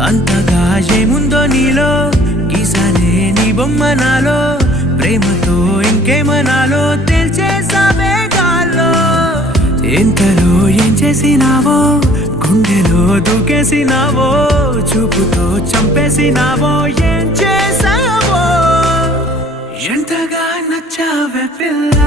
అంతగా ఏముందో నీలో గీసానే నీ బొమ్మ నాలో ప్రేమతో ఇంకేమనాలో తెలిచేసావే గాల్లో ఎంతలో ఏం చేసినావో గుండెలో దూకేసినావో చూపుతో చంపేసినావో ఏం చేసావో ఎంతగా నచ్చావే పిల్ల